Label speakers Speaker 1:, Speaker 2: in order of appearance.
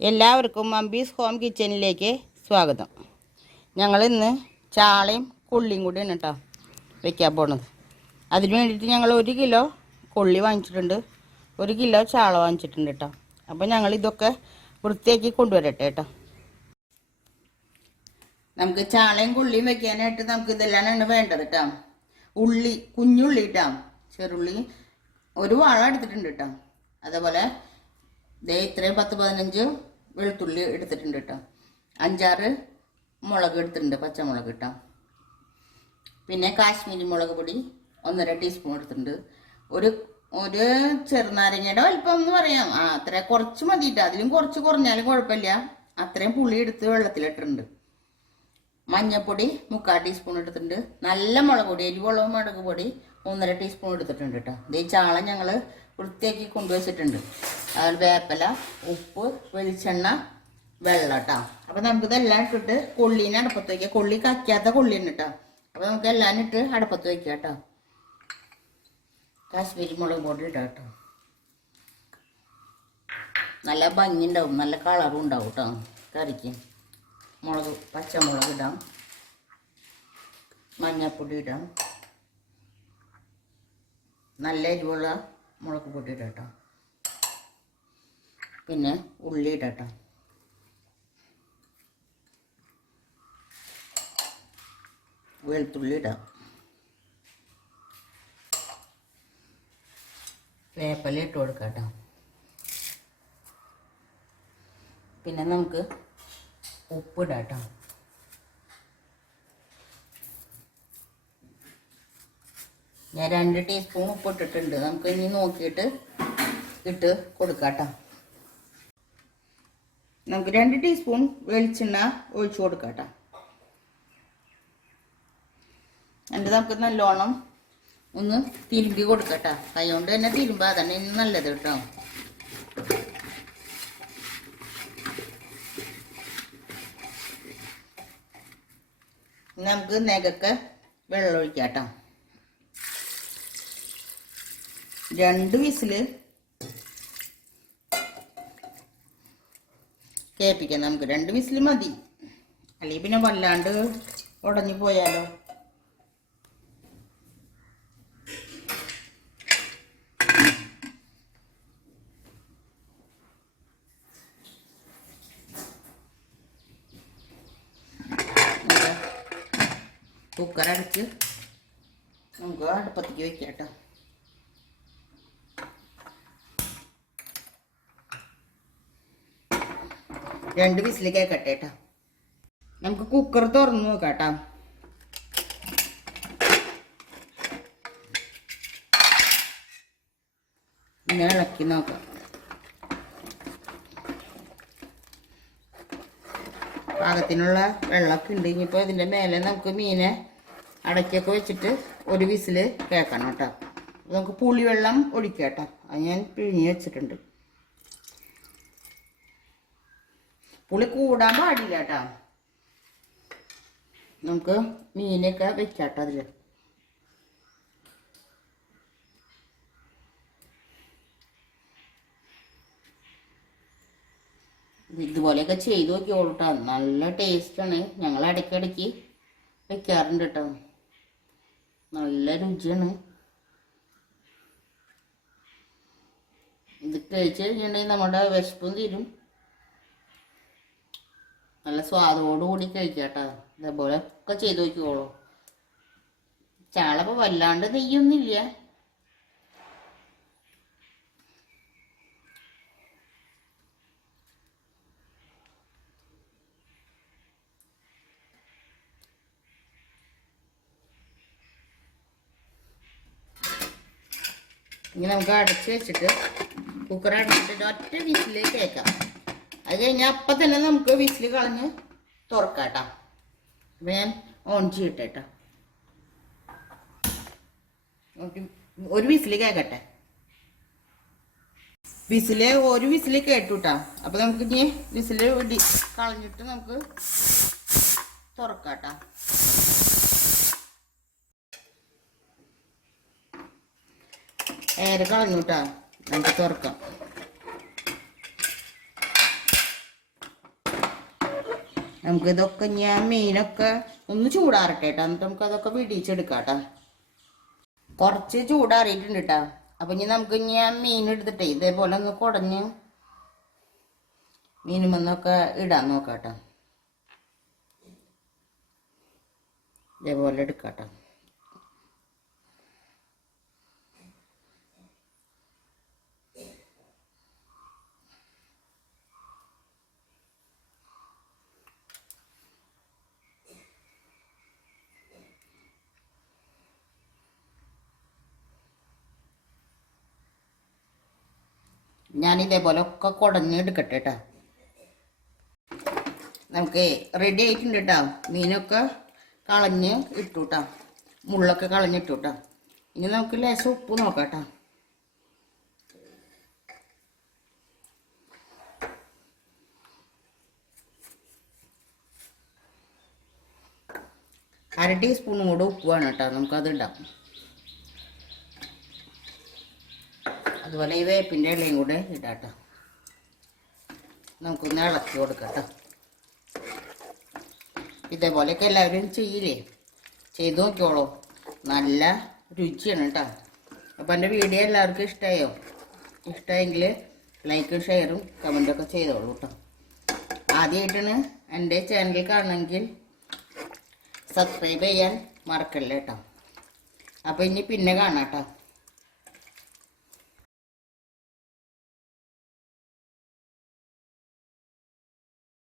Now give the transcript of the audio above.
Speaker 1: എല്ലാവർക്കും മമ്പീസ് ഹോം കിച്ചണിലേക്ക് സ്വാഗതം. ഞങ്ങൾ ഇന്ന് ചാളയും കൊള്ളിയും കൂടിയാണ് കേട്ടോ വെക്കാൻ പോണത്. അതിന് വേണ്ടിയിട്ട് ഞങ്ങൾ ഒരു കിലോ കൊള്ളി വാങ്ങിച്ചിട്ടുണ്ട്. ഒരു കിലോ ചാള വാങ്ങിച്ചിട്ടുണ്ട് കേട്ടോ. അപ്പോൾ ഞങ്ങൾ ഇതൊക്കെ വൃത്തിയാക്കി കൊണ്ടുവരട്ടെ കേട്ടോ. നമുക്ക് ചാളയും കൊള്ളിയും വെക്കാനായിട്ട് നമുക്ക് ഇതെല്ലാമാണ് വേണ്ടത് കേട്ടോ. ഉള്ളി കുഞ്ഞുള്ളി കേട്ടോ. ചെറുള്ളി ഒരു വാഴ എടുത്തിട്ടുണ്ട് കേട്ടോ. അതേപോലെ ദേ ഇത്രയും പത്ത് പതിനഞ്ച് വെളുത്തുള്ളി എടുത്തിട്ടുണ്ട് കേട്ടോ. അഞ്ചാറ് മുളക് എടുത്തിട്ടുണ്ട് പച്ചമുളക് കേട്ടോ പിന്നെ കാശ്മീരി മുളക് പൊടി ഒന്നര ടീസ്പൂൺ എടുത്തിട്ടുണ്ട്. ഒരു ഒരു ചെറുനാരങ്ങയുടെ വലിപ്പം എന്ന് പറയാം. ആ അത്ര കുറച്ച് മതിയിട്ട് അതിലും കുറച്ച് കുറഞ്ഞാലും കുഴപ്പമില്ല. അത്രയും പുളി എടുത്ത് വെള്ളത്തിലിട്ടിട്ടുണ്ട്. മഞ്ഞപ്പൊടി മുക്കാൽ ടീസ്പൂൺ എടുത്തിട്ടുണ്ട്. നല്ല മുളക് പൊടി എരിവുള്ള മുളക് പൊടി ഒന്നര ടീസ്പൂൺ എടുത്തിട്ടുണ്ട് കേട്ടോ. ഇത് ചാള ഞങ്ങൾ വൃത്തിയാക്കി കൊണ്ടുവച്ചിട്ടുണ്ട്. അതിൽ വേപ്പല ഉപ്പ് വെളിച്ചെണ്ണ വെള്ളം കേട്ടോ. അപ്പം നമുക്കിതെല്ലാം ഇട്ടിട്ട് കൊള്ളീനെ അടുപ്പത്ത് വയ്ക്കാം കൊള്ളി കക്കാത്ത കൊള്ളിയാണ് കേട്ടോ. അപ്പം നമുക്ക് എല്ലാം ഇട്ട് അടുപ്പത്ത് വയ്ക്കാം കേട്ടോ. കാശ്മീരി മുളക് പൊടി ഇടാം കേട്ടോ. നല്ല ഭംഗി ഉണ്ടാവും. നല്ല കളറും ഉണ്ടാവും കേട്ടോ കറിക്ക്. മുളക് പച്ചമുളക് ഇടാം. മഞ്ഞപ്പൊടി ഇടാം. നല്ല എരിവുള്ള മുളക് പൊടി ഇടട്ടോ പിന്നെ ഉള്ളി ഇടട്ടോ വെളുത്തുള്ളി ഇടാം. വേപ്പല ഇട്ട് കൊടുക്കാം പിന്നെ നമുക്ക് ഉപ്പിടാം കേട്ടോ ഞാൻ രണ്ട് ടീസ്പൂൺ ഉപ്പ് ഇട്ടിട്ടുണ്ട് നമുക്ക് ഇനി നോക്കിയിട്ട് ഇട്ട് കൊടുക്കാട്ടോ. നമുക്ക് രണ്ട് ടീസ്പൂൺ വെളിച്ചെണ്ണ ഒഴിച്ചു കൊടുക്കാട്ടോ. എന്നിട്ട് നമുക്ക് നല്ലോണം ഒന്ന് തിരുമ്പി കൊടുക്കട്ടോ. അതുകൊണ്ട് തന്നെ തിരുമ്പുക അതന്നെ ഇനി നല്ലത് കേട്ടോ. നമുക്ക് നെകക്ക് വെള്ളം ഒഴിക്കാം രണ്ട് വിസിൽ. കേൾപ്പിക്കാം നമുക്ക് രണ്ട് വിസിൽ മതി. അല്ലെങ്കിൽ പിന്നെ വല്ലാണ്ട് ഉടഞ്ഞു പോയാലോ? കുക്കർ നമുക്ക് അടുപ്പത്തേക്ക് വെക്കാം കേട്ടോ. രണ്ട് വിസിൽ കേൾക്കട്ടെ കേട്ടോ. നമുക്ക് കുക്കർ തുറന്ന് നോക്കാം കേട്ടോ. ഇങ്ങനെ ഇളക്കി നോക്കാം. പാകത്തിനുള്ള വെള്ളമൊക്കെ ഉണ്ട്. ഇനിയിപ്പോൾ ഇതിന്റെ മേലെ നമുക്ക് മീനെ അടക്കിയൊക്കെ വെച്ചിട്ട് ഒരു വിസിൽ കേൾക്കണം കേട്ടോ. നമുക്ക് പുളിവെള്ളം ഒഴിക്കാം കേട്ടോ. അത് ഞാൻ പിഴിഞ്ഞ് വെച്ചിട്ടുണ്ട്. പുളി കൂടാൻ പാടില്ല കേട്ടോ. നമുക്ക് മീനൊക്കെ വെക്കാട്ടോ അതിൽ ഇതുപോലെയൊക്കെ ചെയ്ത് നോക്കിയോളൂ കേട്ടോ നല്ല ടേസ്റ്റാണ് ഞങ്ങൾ ഇടയ്ക്കിടയ്ക്ക് വെക്കാറുണ്ട് കേട്ടോ നല്ല രുചിയാണ്. ഇത് കഴിച്ച് കഴിഞ്ഞിട്ടുണ്ടെങ്കിൽ നമ്മുടെ വിശപ്പും തീരും. നല്ല സ്വാദോടുകൂടി കഴിക്കാം കേട്ടോ ഇതേപോലെ ഒക്കെ ചെയ്ത് നോക്കിക്കോളൂ. ചാളപ്പോൾ വല്ലാണ്ട് നെയ്യൊന്നുമില്ല. ഇനി നമുക്ക് അടച്ച് വെച്ചിട്ട് കുക്കർ അടച്ചിട്ട് ഒറ്റ വിസിൽ കേൾക്കാം അത് കഴിഞ്ഞാൽ അപ്പം തന്നെ നമുക്ക് വിസിൽ കളഞ്ഞ് തുറക്കാം കേട്ടോ അപ്പം ഞാൻ ഓൺ ചെയ്യട്ടെ കേട്ടോ ഒരു വിസിൽ കേൾക്കട്ടെ വിസിൽ ഒരു വിസിൽ കേട്ടു അപ്പം നമുക്ക് ഇനി വിസിൽ കളഞ്ഞിട്ട് നമുക്ക് തുറക്കാം കേട്ടോ എയർ കളഞ്ഞു കേട്ടോ നമുക്ക് തുറക്കാം. നമുക്ക് ഇതൊക്കെ ഞാൻ മീനൊക്കെ ഒന്ന് ചൂടാറട്ടെ കേട്ടോ. എന്നിട്ട് നമുക്ക് അതൊക്കെ വിടിയിച്ചെടുക്കാം കേട്ടോ കുറച്ച് ചൂടാറിയിട്ടുണ്ട് കേട്ടോ. അപ്പം ഇനി നമുക്ക് ഞാൻ മീൻ എടുത്തിട്ടേ ഇതേപോലെ ഒന്ന് കുടഞ്ഞ് മീനുമെന്നൊക്കെ ഇടാൻ നോക്കാം കേട്ടോ ഇതേപോലെ എടുക്കാം കേട്ടോ ഞാൻ ഇതേപോലെ ഒക്കെ കുടഞ്ഞ് എടുക്കട്ടെ കേട്ടോ നമുക്ക് റെഡി ആയിട്ടുണ്ട് കേട്ടോ മീനൊക്കെ കളഞ്ഞ് ഇട്ടു കേട്ടോ മുള്ളൊക്കെ കളഞ്ഞിട്ടു കേട്ടോ ഇനി നമുക്ക് ലേശം ഉപ്പ് നോക്കാം കേട്ടോ അര ടീസ്പൂണും കൂടെ ഉപ്പ് വേണം കേട്ടോ നമുക്കത് ഇടാം. അതുപോലെ ഈ വേപ്പിന്റെ കൂടെ ഇടാട്ടോ. നമുക്കൊന്ന് ഇളക്കി കൊടുക്കട്ടോ. കേട്ടോ ഇതേപോലെയൊക്കെ എല്ലാവരും ചെയ്യില്ലേ? ചെയ്ത് നോക്കിയോളൂ നല്ല രുചിയാണ് കേട്ടോ. അപ്പോൾ എന്റെ വീഡിയോ എല്ലാവർക്കും ഇഷ്ടമായോ? ഇഷ്ടമായെങ്കിൽ ലൈക്കും ഷെയറും കമന്റൊക്കെ ചെയ്തോളൂ കേട്ടോ. ആദ്യമായിട്ടാണ് എന്റെ ചാനൽ കാണണമെങ്കിൽ സബ്സ്ക്രൈബ് ചെയ്യാൻ മറക്കല്ലേ കേട്ടോ. അപ്പോൾ ഇനി പിന്നെ കാണാം കേട്ടോ.